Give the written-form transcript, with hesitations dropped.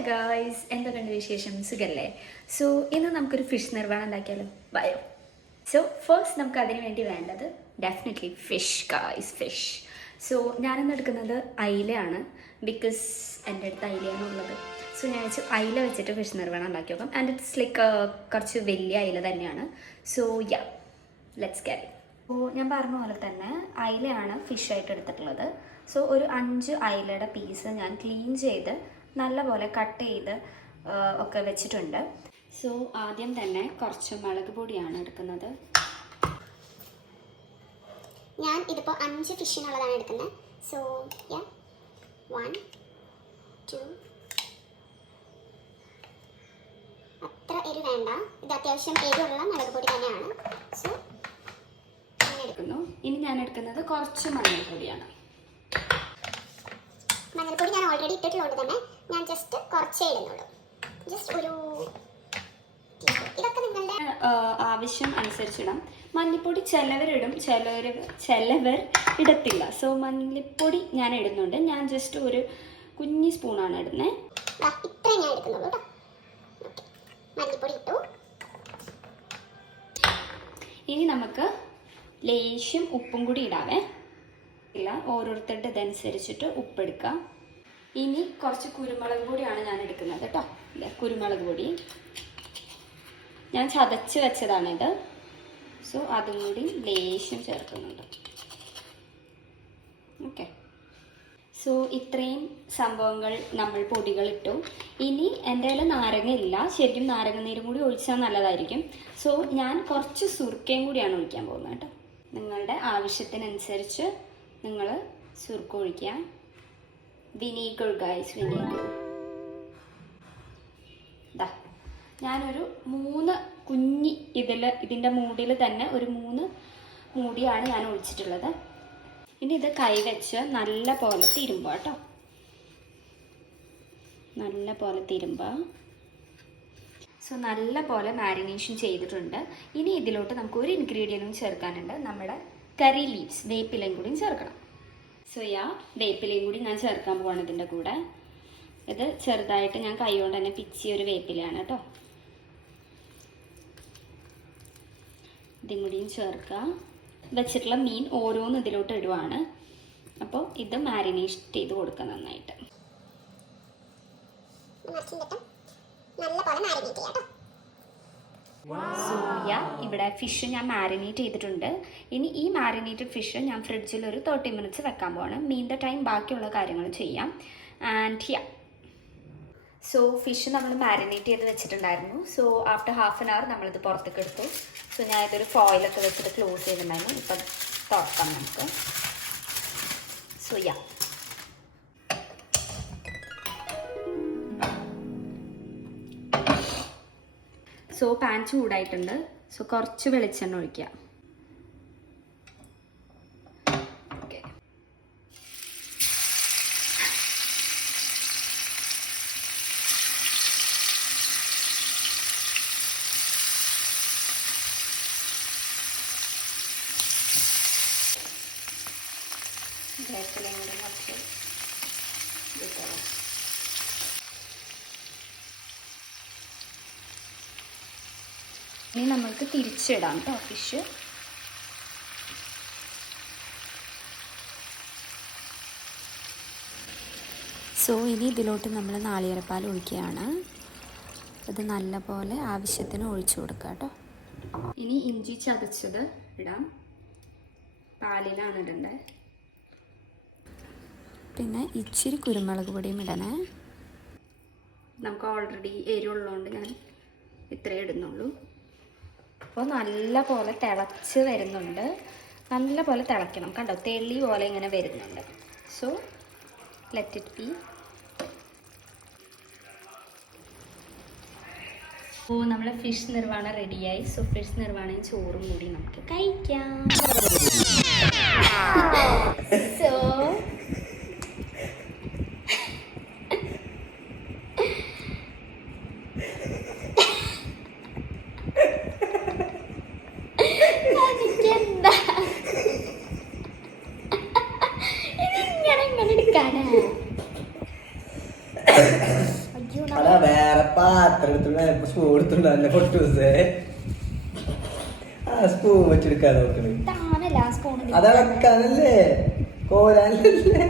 Hi guys, എന്തൊക്കെയുണ്ട് വിശേഷം? സുഖല്ലേ? സോ ഇന്ന് നമുക്കൊരു ഫിഷ് നിർവ്വാണം ഉണ്ടാക്കിയാലോ? ബയോ. സോ ഫസ്റ്റ് നമുക്ക് അതിന് വേണ്ടി വേണ്ടത് definitely fish guys, fish. So ഞാനിന്ന് എടുക്കുന്നത് അയിലയാണ്, ബിക്കോസ് എൻ്റെ അടുത്ത് അയിലയാണ് ഉള്ളത്. സോ ഞാൻ വെച്ച് അയില വെച്ചിട്ട് ഫിഷ് നിർവ്വാണം ഉണ്ടാക്കി നോക്കാം. ആൻഡ് ഇറ്റ്സ് ലൈക്ക് കുറച്ച് വലിയ അയില തന്നെയാണ്. So yeah, let's get it. അപ്പോൾ ഞാൻ പറഞ്ഞ പോലെ തന്നെ അയിലയാണ് ഫിഷായിട്ട് എടുത്തിട്ടുള്ളത്. സോ ഒരു 5 അയിലയുടെ പീസ് ഞാൻ ക്ലീൻ ചെയ്ത് നല്ലപോലെ കട്ട് ചെയ്ത് ഒക്കെ വെച്ചിട്ടുണ്ട്. സോ ആദ്യം തന്നെ കുറച്ച് മുളക് പൊടിയാണ് എടുക്കുന്നത്. ഞാൻ ഇതിപ്പോൾ 5 ഫിഷിനുള്ളതാണ് എടുക്കുന്നത്. സോ യാ 1 2 അത്ര എരി വേണ്ട, ഇത് അത്യാവശ്യം എരിവുള്ള മുളക് പൊടി തന്നെയാണ്. സോ എടുക്കുന്നു. ഇനി ഞാൻ എടുക്കുന്നത് കുറച്ച് മഞ്ഞൾപ്പൊടിയാണ്. മഞ്ഞൾപ്പൊടി ഞാൻ ഓൾറെഡി ഇട്ടിട്ടുള്ളത് തന്നെ ഞാൻ ജസ്റ്റ് കുറച്ചേ ഇടുന്നുള്ളൂ. ജസ്റ്റ് ഒരു ഇതൊക്കെ നിങ്ങളുടെ ആവശ്യം അനുസരിച്ചിടാം. മല്ലിപ്പൊടി ചിലവരിടും, ചിലവർ ഇടത്തില്ല. സോ മല്ലിപ്പൊടി ഞാൻ ഇടുന്നുണ്ട്. ഞാൻ ജസ്റ്റ് ഒരു കുഞ്ഞി സ്പൂണാണ് ഇടുന്നത്. ഇത്രേ ഞാൻ എടുക്കുന്നുള്ളൂ കേട്ടോ. മല്ലിപ്പൊടി ഇട്ടു. ഇനി നമുക്ക് ലേശം ഉപ്പും കൂടി ഇടാവേ. ഇല്ല, ഓരോരുത്തരുടെ ഇതനുസരിച്ചിട്ട് ഉപ്പെടുക്കുക. ഇനി കുറച്ച് കുരുമുളക് പൊടിയാണ് ഞാൻ എടുക്കുന്നത് കേട്ടോ. ഇല്ല, കുരുമുളക് പൊടി ഞാൻ ചതച്ച് വെച്ചതാണിത്. സോ അതും കൂടി ലേശം ചേർക്കുന്നുണ്ട്. ഓക്കെ, സോ ഇത്രയും സംഭവങ്ങൾ നമ്മൾ പൊടികൾ ഇട്ടു. ഇനി എൻ്റെ കയ്യിൽ നാരങ്ങ ഇല്ല, ശരിക്കും നാരങ്ങ നീരും കൂടി ഒഴിച്ചാൽ നല്ലതായിരിക്കും. സോ ഞാൻ കുറച്ച് സുർക്കയും കൂടിയാണ് ഒഴിക്കാൻ പോകുന്നത് കേട്ടോ. നിങ്ങളുടെ ആവശ്യത്തിനനുസരിച്ച് നിങ്ങൾ സുർക്ക ഒഴിക്കുക. Vinegar guys, vinegar. ഇതാ ഞാനൊരു 3 കുഞ്ഞി ഇതിൻ്റെ മൂടിയിൽ തന്നെ ഒരു 3 മൂടിയാണ് ഞാൻ ഒഴിച്ചിട്ടുള്ളത്. ഇനി ഇത് കൈവച്ച് നല്ല പോലെ തിരുമ്പുക കേട്ടോ. നല്ല പോലെ തിരുമ്പുക. സോ നല്ല പോലെ മാരിനേഷൻ ചെയ്തിട്ടുണ്ട്. ഇനി ഇതിലോട്ട് നമുക്ക് ഒരു ഇൻഗ്രീഡിയൻറ്റും ചേർക്കാനുണ്ട്. നമ്മുടെ കറി ലീവ്സ്, വേപ്പിലയും കൂടിയും ചേർക്കണം. സോ വേപ്പിലയും കൂടി ഞാൻ ചേർക്കാൻ പോവാണ് ഇതിൻ്റെ കൂടെ. ഇത് ചെറുതായിട്ട് ഞാൻ കൈ കൊണ്ട് തന്നെ പിച്ചിയ ഒരു വേപ്പിലയാണ് കേട്ടോ. ഇതും കൂടിയും ചേർക്കുക. വെച്ചിട്ടുള്ള മീൻ ഓരോന്ന് ഇതിലോട്ട് ഇടുവാണ്. അപ്പോൾ ഇത് മാരിനേറ്റ് ചെയ്ത് കൊടുക്കുക നന്നായിട്ട്. സോയ ഇവിടെ ഫിഷ് ഞാൻ മാരിനേറ്റ് ചെയ്തിട്ടുണ്ട്. ഇനി ഈ മാരിനേറ്റഡ് ഫിഷ് ഞാൻ ഫ്രിഡ്ജിൽ ഒരു 30 മിനിറ്റ്സ് വെക്കാൻ പോവാണ്. മീൻ്റെ ടൈം ബാക്കിയുള്ള കാര്യങ്ങൾ ചെയ്യാം. ആൻഡ് സോ ഫിഷ് നമ്മൾ മാരിനേറ്റ് ചെയ്ത് വെച്ചിട്ടുണ്ടായിരുന്നു. So after half an hour നമ്മളിത് പുറത്തേക്ക് എടുത്തു. സോ ഞാൻ ഇതൊരു ഫോയിലൊക്കെ വെച്ചിട്ട് ക്ലോസ് ചെയ്തിട്ടുണ്ടായിരുന്നു. ഇപ്പം തുറക്കാം നമുക്ക്. സോ സോ പാൻ ചൂടായിട്ടുണ്ട്. സോ കുറച്ച് വെളിച്ചെണ്ണ ഒഴിക്കുക. ഓക്കെ, വേപ്പിലയും കൂടെ കുറച്ച് ഇട്ടോ. ഇനി നമ്മൾക്ക് തിരിച്ചിടാം കേട്ടോ ഫിഷ്. സോ ഇനി ഇതിലോട്ട് നമ്മൾ നാളികേരപ്പാൽ ഒഴിക്കുകയാണ്. ഇത് നല്ലപോലെ ആവശ്യത്തിന് ഒഴിച്ചു കൊടുക്കുക കേട്ടോ. ഇനി ഇഞ്ചി ചതച്ചത് ഇടാം. പാലിലാണ് ഇടേണ്ടത്. പിന്നെ ഇച്ചിരി കുരുമുളക് പൊടിയും ഇടണേ. നമുക്ക് ഓൾറെഡി എരിവുള്ളതുകൊണ്ട് ഞാൻ ഇത്രയേ ഇടുന്നുള്ളൂ. അപ്പോൾ നല്ല പോലെ തിളച്ച് വരുന്നുണ്ട്. നല്ല പോലെ തിളയ്ക്കണം കണ്ടോ, തെളി പോലെ ഇങ്ങനെ വരുന്നുണ്ട്. So let it be. അപ്പോൾ നമ്മുടെ ഫിഷ് നിർവ്വാണം റെഡിയായി. സോ ഫിഷ് നിർവ്വാണം ചോറും കൂടി നമുക്ക് കഴിക്കാം. സോ ഇതിങ്ങനെ എടുക്കാനാ? അയ്യോ, അതാ വേറെ പാത്രം എടുത്തിട്ട് സ്പൂൺ എടുത്തിട്ടുണ്ടല്ലേ പൊട്ടൂസേ. ആ സ്പൂൺ വെച്ചെടുക്കാൻ നോക്കണേ. താനല്ല ആ സ്പൂൺ അതാ വെക്കാനല്ലേ, കോരാനല്ലേ.